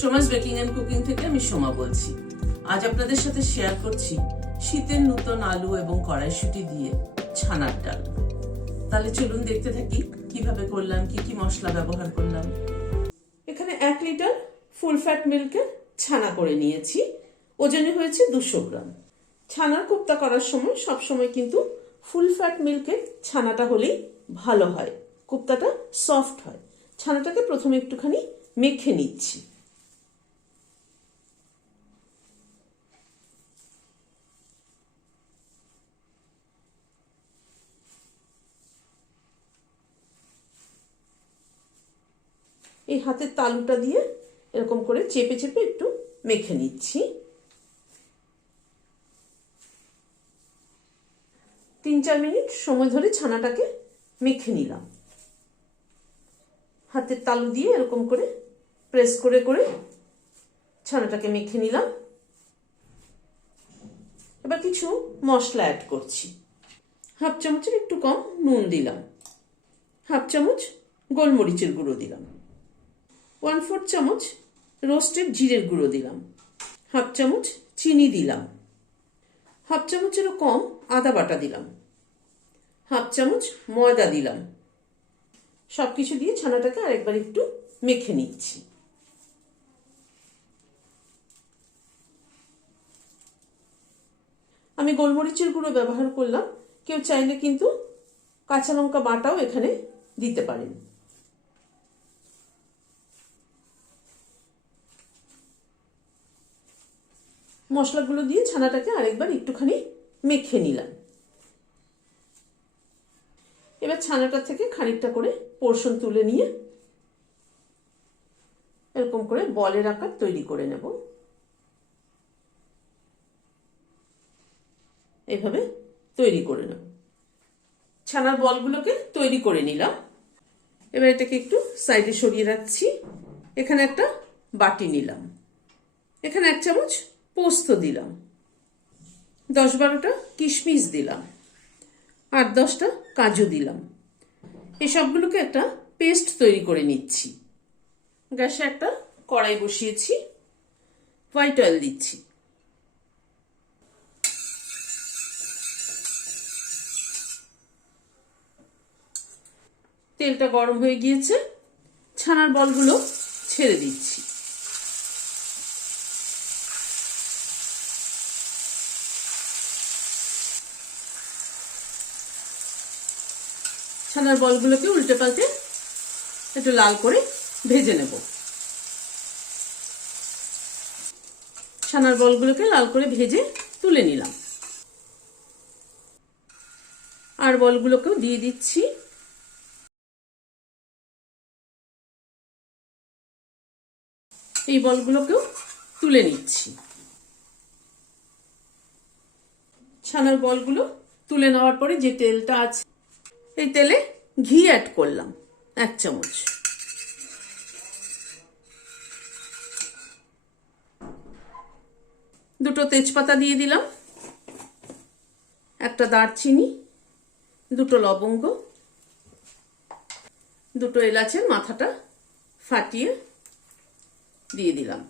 Soma's baking and cooking থেকে আমি সোমা বলছি। আজ আপনাদের সাথে শেয়ার করছি শীতের নতুন আলু এবং কড়াইশুঁটি দিয়ে ছানার ডাল। তাহলে চলুন দেখতে থাকি কিভাবে করলাম, কি কি মশলা ব্যবহার করলাম। এখানে 1 লিটার ফুল ফ্যাট মিল্কের ছানা করে নিয়েছি। ওজনে হয়েছে 200 গ্রাম। ছানার কোপ্তা করার সময় সবসময় কিন্তু ফুল ফ্যাট মিল্কের ছানাটা হলেই ভালো হয়, কোপ্তাটা সফট হয়। ছানাটাকে প্রথমে একটুখানি মেখে নিচ্ছি। এই হাতের তালুটা দিয়ে এরকম করে চেপে চেপে একটু মেখে নিচ্ছি। 3-4 মিনিট সময় ধরে ছানাটাকে মেখে নিলাম। হাতের তালু দিয়ে এরকম করে প্রেস করে করে ছানাটাকে মেখে নিলাম। এবার কিছু মশলা অ্যাড করছি। 1/2 চামচের একটু কম নুন দিলাম। 1/2 চামচ গোলমরিচের গুঁড়ো দিলাম। 1/4 চামচ রোস্টেড জিরের গুঁড়ো দিলাম। 1/2 চামচ চিনি দিলাম। 1/2 চামচেরও কম আদা বাটা দিলাম। 1/2 চামচ ময়দা দিলাম। সবকিছু দিয়ে ছানাটাকে আরেকবার একটু মেখে নিচ্ছি। আমি গোলমরিচের গুঁড়ো ব্যবহার করলাম, কেউ চাইলে কিন্তু কাঁচা লঙ্কা বাটাও এখানে দিতে পারেন। মশলাগুলো দিয়ে ছানাটাকে আরেকবার একটুখানি মেখে নিলাম। এবার ছানাটা থেকে খানিকটা করে পোর্শন তুলে নিয়ে এরকম করে বলের আকার তৈরি করে নেব। এইভাবে তৈরি করে নেব। ছানার বলগুলোকে তৈরি করে নিলাম। এবার এটাকে একটু সাইডে সরিয়ে রাখছি। এখানে একটা বাটি নিলাম। এখানে 1 চামচ পোস্ত দিলাম। 10-12টা কিশমিশ দিলাম। 8-10টা কাজু দিলাম। এই সবগুলোকে একটা পেস্ট তৈরি করে নিচ্ছি। গ্যাসে একটা কড়াই বসিয়েছি। হোয়াইট অয়েল দিচ্ছি। তেলটা গরম হয়ে গিয়েছে। ছানার বলগুলো ছেড়ে দিচ্ছি। ছানার বলগুলোকে উল্টে পাল্টে একটু লাল করে ভেজে নেব। ছানার বলগুলোকে লাল করে ভেজে তুলে নিলাম। আর বলগুলোকেও দিয়ে দিচ্ছি। এই বলগুলোকেও তুলে নিচ্ছি। ছানার বলগুলো তুলে নেওয়ার পরে যে তেলটা আছে, এই তেলে ঘি অ্যাড করলাম 1 চামচ। দুটো তেজপাতা দিয়ে দিলাম। একটা দারচিনি, 2টো লবঙ্গ, 2টো এলাচের মাথাটা ফাটিয়ে দিয়ে দিলাম।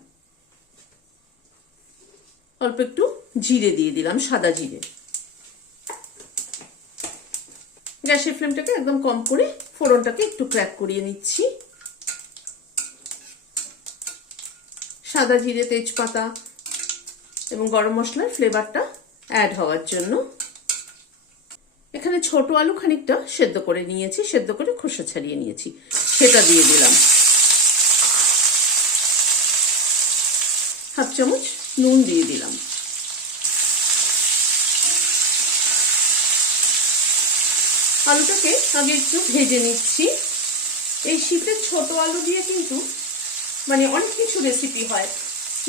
অল্প একটু জিরে দিয়ে দিলাম, সাদা জিরে। গ্যাসের ফ্লেমটাকে একদম কম করে ফোড়নটাকে একটু ক্র্যাক করিয়ে নিচ্ছি। সাদা জিরে, তেজপাতা এবং গরম মশলার ফ্লেভারটা অ্যাড হওয়ার জন্য এখানে ছোট আলু খানিকটা সেদ্ধ করে নিয়েছি, সেদ্ধ করে খোসা ছাড়িয়ে নিয়েছি, সেটা দিয়ে দিলাম। 1/2 চামচ নুন দিয়ে দিলাম। আলুটাকে আগে একটু ভেজে নিচ্ছি। এই শীতের ছোট আলু দিয়ে কিন্তু অনেক কিছু রেসিপি হয়,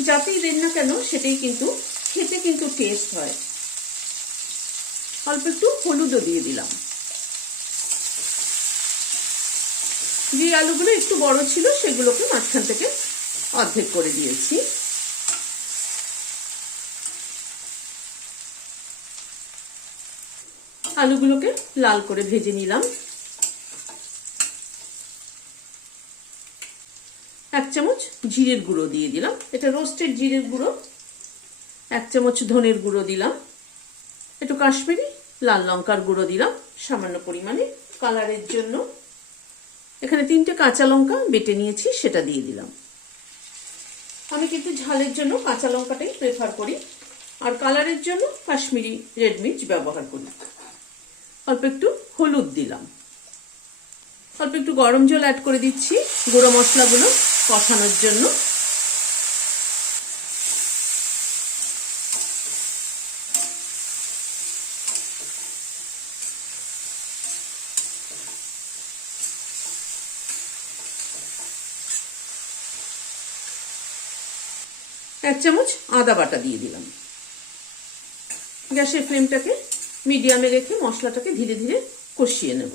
যাতেই দেন না কেন সেটাই কিন্তু খেতে কিন্তু টেস্ট হয়। অল্প একটু হলুদও দিয়ে দিলাম। যে আলুগুলো একটু বড় ছিল সেগুলোকে মাঝখান থেকে অর্ধেক করে দিয়েছি। আলুগুলোকে লাল করে ভেজে নিলাম। 1 চামচ জিরের গুঁড়ো দিয়ে দিলাম, এটা রোস্টেড জিরের গুঁড়ো। 1 চামচ ধনের গুঁড়ো দিলাম, একটু কাশ্মীরি লাল লঙ্কার গুঁড়ো দিলাম সামান্য পরিমাণে কালারের জন্য। এখানে 3টে কাঁচা লঙ্কা বেটে নিয়েছি, সেটা দিয়ে দিলাম। আমি কিন্তু ঝালের জন্য কাঁচা লঙ্কাটাই প্রেফার করি, আর কালারের জন্য কাশ্মীরি রেড মির্চ ব্যবহার করি। অল্প একটু হলুদ দিলাম, অল্প একটু গরম জল অ্যাড করে দিচ্ছি গুঁড়ো মশলাগুলো কষানোর জন্য। এক চামচ আদা বাটা দিয়ে দিলাম। গ্যাসের ফ্লেমটাকে মিডিয়ামে রেখে মশলাটাকে ধীরে ধীরে কষিয়ে নেব।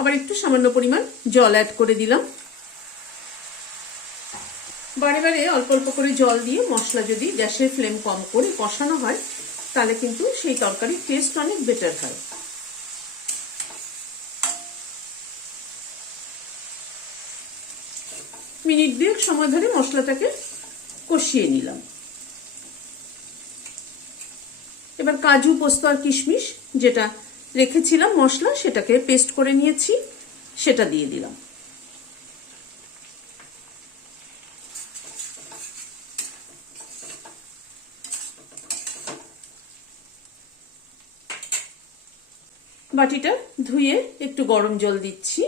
আবার একটু সামান্য পরিমাণ জল অ্যাড করে দিলাম। বারে বারে অল্প অল্প করে জল দিয়ে মশলা যদি গ্যাসের ফ্লেম কম করে কষানো হয় তাহলে কিন্তু সেই তরকারির টেস্ট অনেক বেটার হয়। মিনিট 2 সময় ধরে মশলাটাকে কষিয়ে নিলাম। এবার কাজু, পোস্ত আর কিশমিশ যেটা রেখেছিলাম মশলা, সেটাকে পেস্ট করে নিয়েছি, সেটা দিয়ে দিলাম। বাটিটা ধুয়ে একটু গরম জল দিচ্ছি।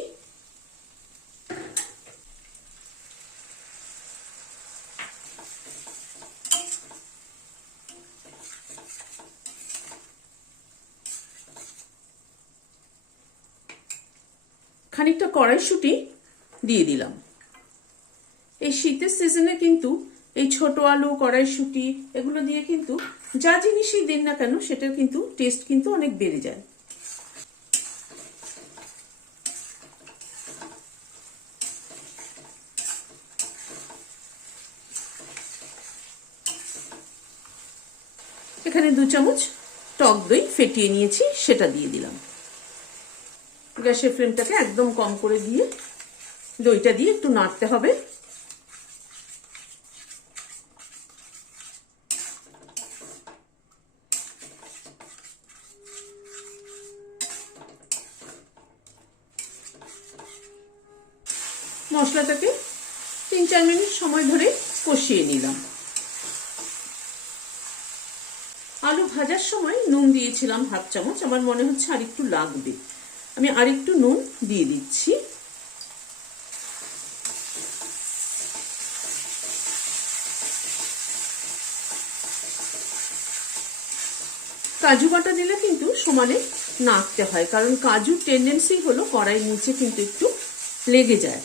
খানিকটা কড়াইশুঁটি দিয়ে দিলাম। এই শীতের সিজনে কিন্তু এই ছোট আলু, কড়াইশুঁটি এগুলো দিয়ে কিন্তু যা জিনিসই দিন না কেন সেটার কিন্তু টেস্ট কিন্তু অনেক বেড়ে যায়। এখানে 2 চামচ টক দই ফেটিয়ে নিয়েছি, সেটা দিয়ে দিলাম। গ্যাসের ফ্লেমটাকে একদম কম করে দিয়ে দইটা দিয়ে একটু নাড়তে হবে। মশলাটাকে 3-4 মিনিট সময় ধরে কষিয়ে নিলাম। আলু ভাজার সময় নুন দিয়েছিলাম 1/2 চামচ, আমার মনে হচ্ছে আর একটু লাগবে, আমি আরেকটু নুন দিয়ে দিচ্ছি। কাজু বাটা দিলে কিন্তু সমানে নাড়তে হয়, কারণ কাজুর টেন্ডেন্সি হলো কড়াইয়ের নিচে কিন্তু একটু লেগে যায়।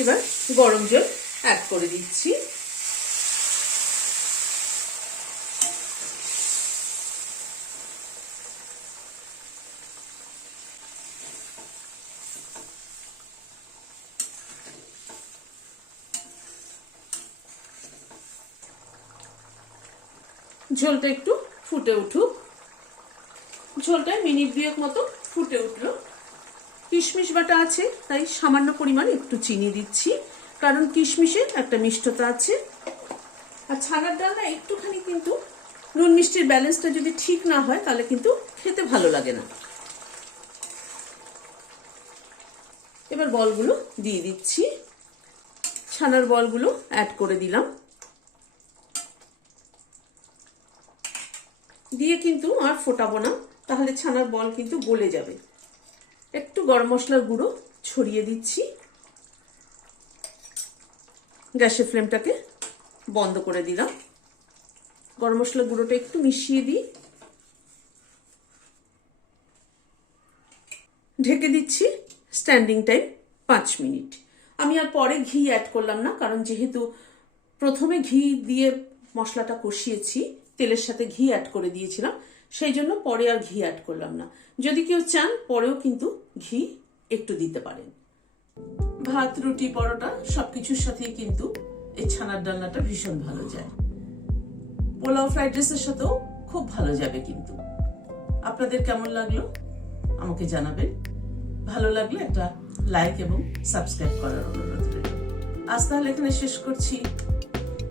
এবার গরম জল অ্যাড করে দিচ্ছি। ঝোলটা একটু ফুটে উঠুক। ঝোলটা মিনিট 2 মতো ফুটে উঠলো। কিশমিশ বাটা আছে তাই সামান্য পরিমাণ একটু চিনি দিচ্ছি, কারণ কিশমিশের একটা মিষ্টতা আছে। আর ছানার ডালটা একটুখানি কিন্তু নুন মিষ্টির ব্যালেন্সটা যদি ঠিক না হয় তাহলে কিন্তু খেতে ভালো লাগে না। এবার বলগুলো দিয়ে দিচ্ছি, ছানার বলগুলো অ্যাড করে দিলাম। দিয়ে কিন্তু আর ফোটাবো না, তাহলে ছানার বল কিন্তু গলে যাবে। একটু গরম মশলার গুঁড়ো ছড়িয়ে দিচ্ছি। গ্যাসের ফ্লেমটাকে বন্ধ করে দিলাম। গরম মশলার গুঁড়োটা একটু মিশিয়ে দিই, ঢেকে দিচ্ছি স্ট্যান্ডিং টাইম 5 মিনিট। আমি আর পরে ঘি অ্যাড করলাম না, কারণ যেহেতু প্রথমে ঘি দিয়ে মশলাটা কষিয়েছি, তেলের সাথে ঘি অ্যাড করে দিয়েছিলাম, সেই জন্য পরে আর ঘি অ্যাড করলাম না। যদি কেউ চান পরেও কিন্তু ঘি একটু দিতে পারেন। ভাত, রুটি, পরোটা সবকিছুর সাথেই কিন্তু এই ছানার ডালনাটা ভীষণ ভালো যায়। পোলাও, ফ্রাইড রাইসের সাথেও খুব ভালো যাবে। কিন্তু আপনাদের কেমন লাগলো আমাকে জানাবেন। ভালো লাগলে একটা লাইক এবং সাবস্ক্রাইব করার অনুরোধ রইল। আজ তাহলে এখানে শেষ করছি।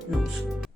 নমস্কার।